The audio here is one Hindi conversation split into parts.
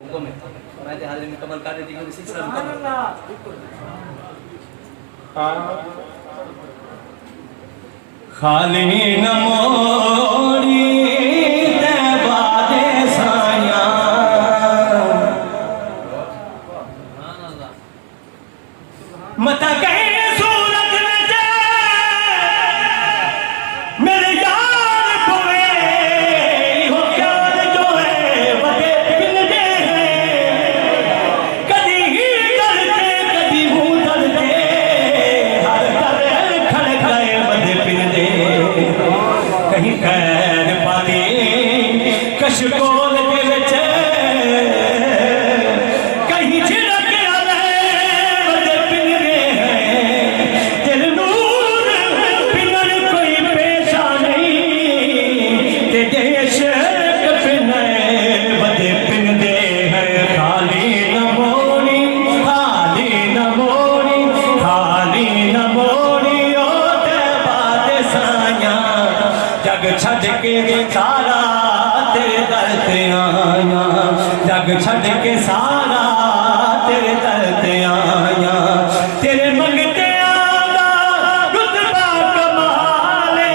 में और आयत हाजिर में कमल कर दी सिलसिला खाली नमोरी मता कहे सूरत में जा मेरे यार पुए हो प्यार जो है वटे पिन दे कदी ही डरते कदी मुंह डरते हर कर खड़ गए वटे पिन दे कहीं खैर पाली कशकोल के विच कहीं छिड़क छड़ के सारा तेरे दर ते आया जग छड़ के सारा तेरे दर ते आया तेरे मंगते आदा रुतबा कमाले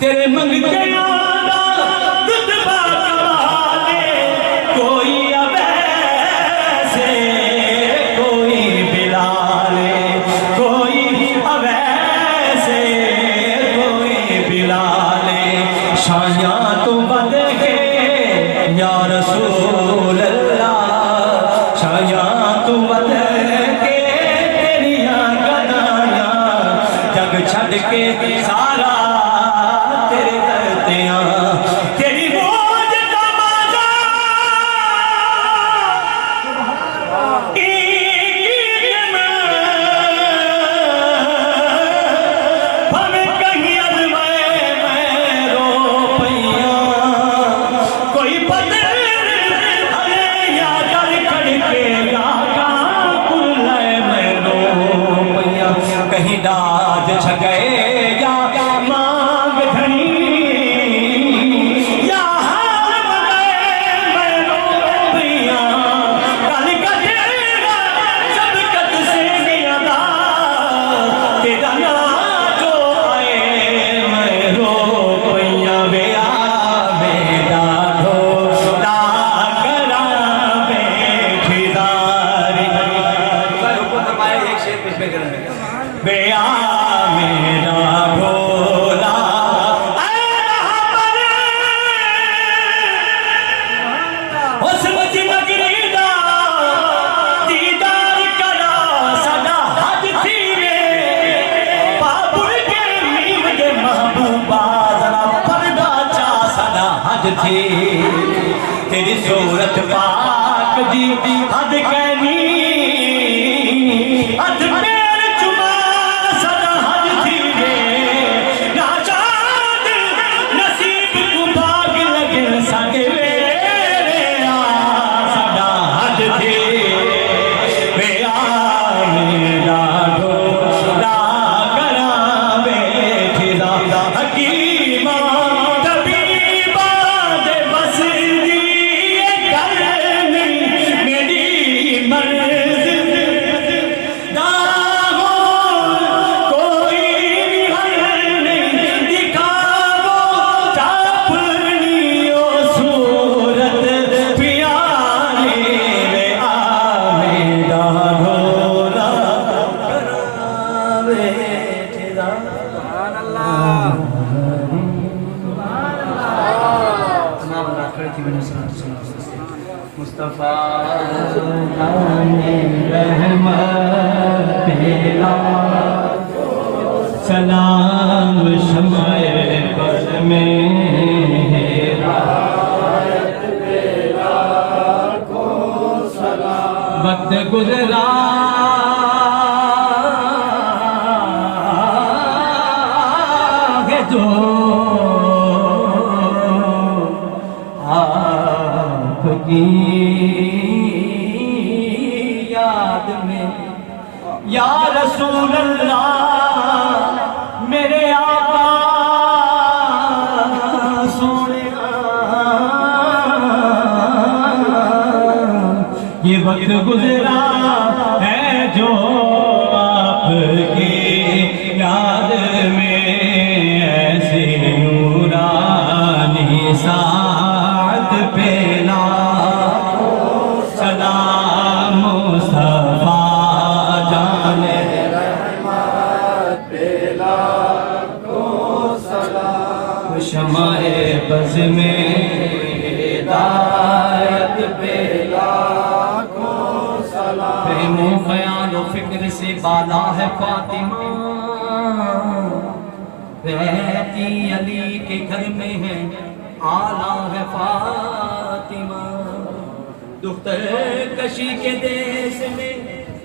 तेरे मंगते आदा रुतबा कमाले कोई अवैसे कोई बिलाले शाया तो बद के या रसूल अल्लाह शाया तो बद के तेरिया गदाया जग छड़ के सारा तेरे दर ते तेरी मौज दा मजा कहीं डाज छगए या मांग धनी या हाल बगए मैं रो पिया कल कटेगा सब कद से गया तेरा ना जो आए मैं रो पिया बेया बेड़ा ढोला करा बेठीदारी एक शेर पेश करेंगे बेया मेरा भोला उस मची मगरी दा दीदार करा सदा हज थी रे बाबुल के मीम के महबूबा जरा पर्दा चा सदा हज थी तेरी सूरत पाक दी हद कहनी हद मुस्तफा सलाम शमाए पर में वक्त गुजरा है जो आपकी याद में या रसूल अल्लाह मेरे आका वक्त गुजरा है जो आपकी याद में, ऐसी नूरानी साथ पे लाखों सलाम मुस्तफा जाने शमाए बज़ में हिदायत पे लाखों सलाम। प्रेमो ख्याल व फिक्र से बाला है फातिमा, रहती अली के घर में है आला है फातिमा। दुख्तर कशी के देश में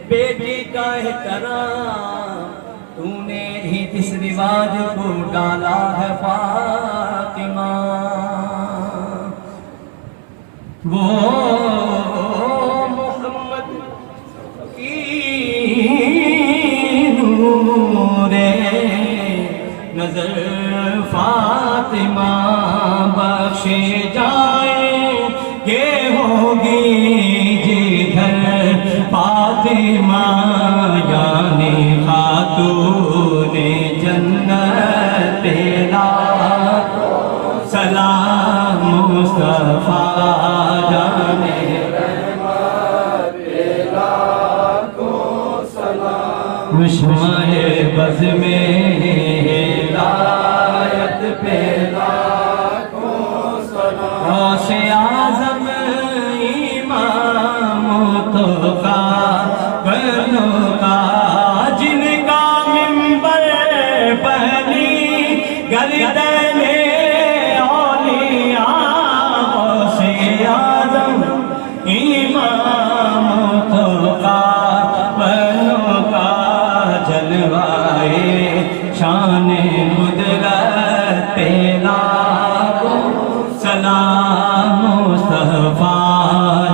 बेटी का एहतराम, तूने ही इस रिवाज को डाला है फातिमा। वो मोहम्मद की नूरे नजर फातिमा बख्शे जाए, ये होगी जिधर फातिमा यानी खातूने जन्नत लाखों सलाम मुस्तफा जाने मुश्माए बज़ में हिदायत पे लाखों सलाम। गौसे आज़म इमाम तो का बनो का, जिनका मिंबर पहली गर्दने औलिया। गौसे आज़म इमाम तो का बनो का, जलवाए शान कुदरत पे लाखों सलाम मुस्तफा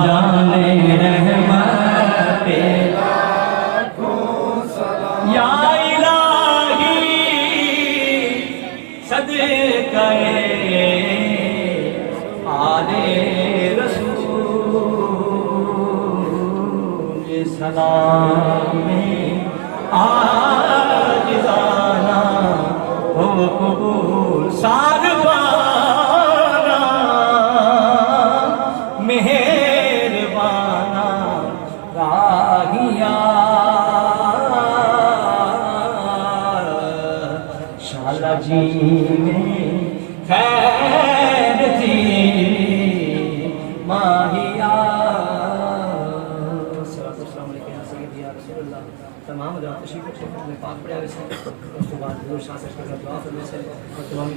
जाने रहमत पे लाखों सलाम। या इलाही सदक़े आले रसूल सलाम में आज जाना हो कबूल। सारवाना मेहरबाना राहिया, शाला जी में खैर थी माहिया। तमाम तशरीफ पाक पड़ा, उसके बाद शाह से दुआ फरमाइश है और तमाम